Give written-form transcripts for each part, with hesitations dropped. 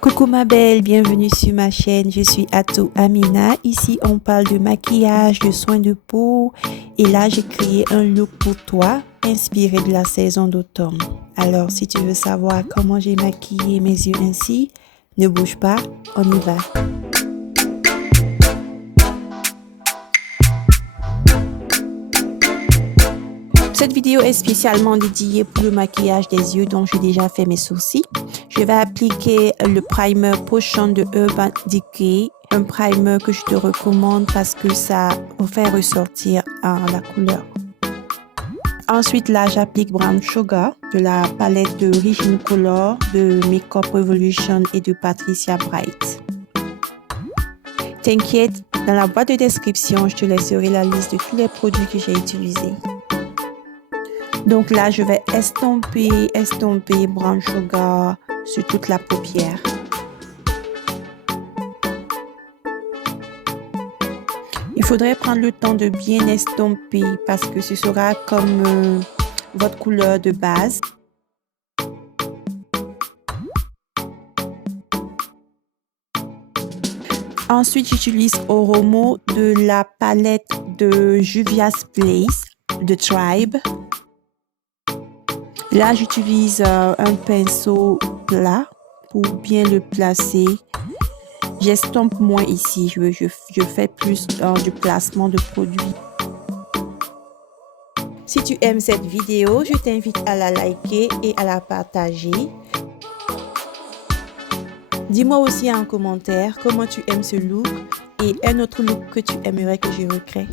Coucou ma belle, bienvenue sur ma chaîne, je suis Atou Amina. Ici on parle de maquillage, de soins de peau et là j'ai créé un look pour toi inspiré de la saison d'automne. Alors si tu veux savoir comment j'ai maquillé mes yeux ainsi, ne bouge pas, on y va. Cette vidéo est spécialement dédiée pour le maquillage des yeux dont j'ai déjà fait mes sourcils. Je vais appliquer le primer Potion de Urban Decay, un primer que je te recommande parce que ça fait ressortir la couleur. Ensuite là j'applique Brown Sugar de la palette de Rich in Color de Makeup Revolution et de Patricia Bright. T'inquiète, dans la boîte de description je te laisserai la liste de tous les produits que j'ai utilisés. Donc là, je vais estomper Brown Sugar sur toute la paupière. Il faudrait prendre le temps de bien estomper parce que ce sera comme votre couleur de base. Ensuite, j'utilise Oromo de la palette de Juvia's Place de Tribe. Là, j'utilise un pinceau plat pour bien le placer. J'estompe moins ici, je fais plus du placement de produits. Si tu aimes cette vidéo, je t'invite à la liker et à la partager. Dis-moi aussi en commentaire comment tu aimes ce look et un autre look que tu aimerais que je recrée.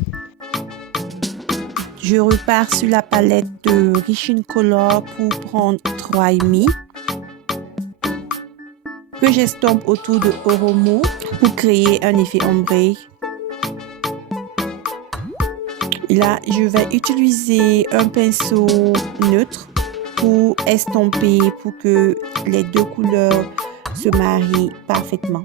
Je repars sur la palette de Rich in Color pour prendre 3,5 que j'estompe autour de Oromo pour créer un effet ombré. Et là, je vais utiliser un pinceau neutre pour estomper pour que les deux couleurs se marient parfaitement.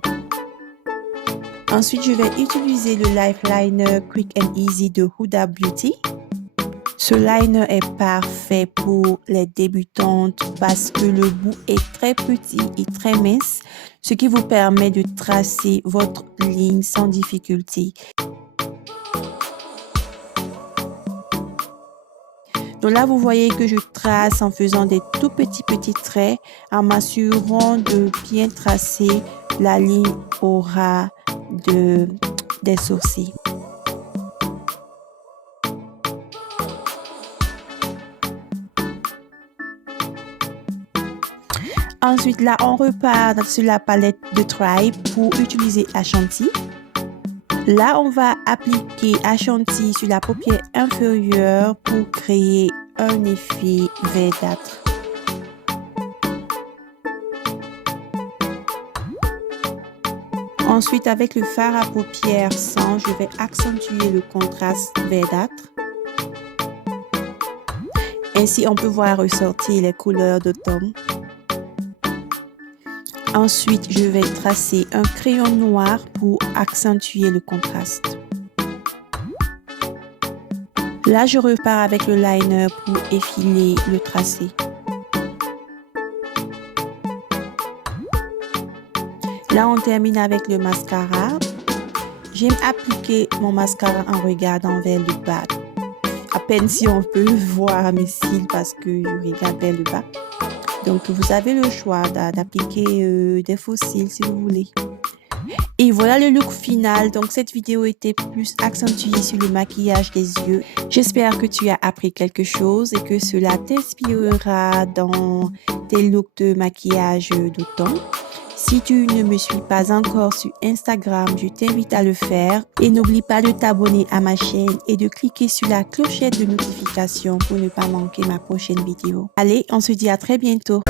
Ensuite, je vais utiliser le Life Liner Quick and Easy de Huda Beauty. Ce liner est parfait pour les débutantes parce que le bout est très petit et très mince, ce qui vous permet de tracer votre ligne sans difficulté. Donc là, vous voyez que je trace en faisant des tout petits traits, en m'assurant de bien tracer la ligne au ras des sourcils. Ensuite, là, on repart sur la palette de Tribe pour utiliser Ashanti. Là, on va appliquer Ashanti sur la paupière inférieure pour créer un effet verdâtre. Ensuite, avec le fard à paupières sang, je vais accentuer le contraste verdâtre. Ainsi, on peut voir ressortir les couleurs d'automne. Ensuite, je vais tracer un crayon noir pour accentuer le contraste. Là, je repars avec le liner pour effiler le tracé. Là, on termine avec le mascara. J'aime appliquer mon mascara en regardant vers le bas. À peine si on peut voir mes cils parce que je regarde vers le bas. Donc, vous avez le choix d'appliquer des faux cils si vous voulez. Et voilà le look final. Donc, cette vidéo était plus accentuée sur le maquillage des yeux. J'espère que tu as appris quelque chose et que cela t'inspirera dans tes looks de maquillage d'automne. Si tu ne me suis pas encore sur Instagram, je t'invite à le faire. Et n'oublie pas de t'abonner à ma chaîne et de cliquer sur la clochette de notification pour ne pas manquer ma prochaine vidéo. Allez, on se dit à très bientôt.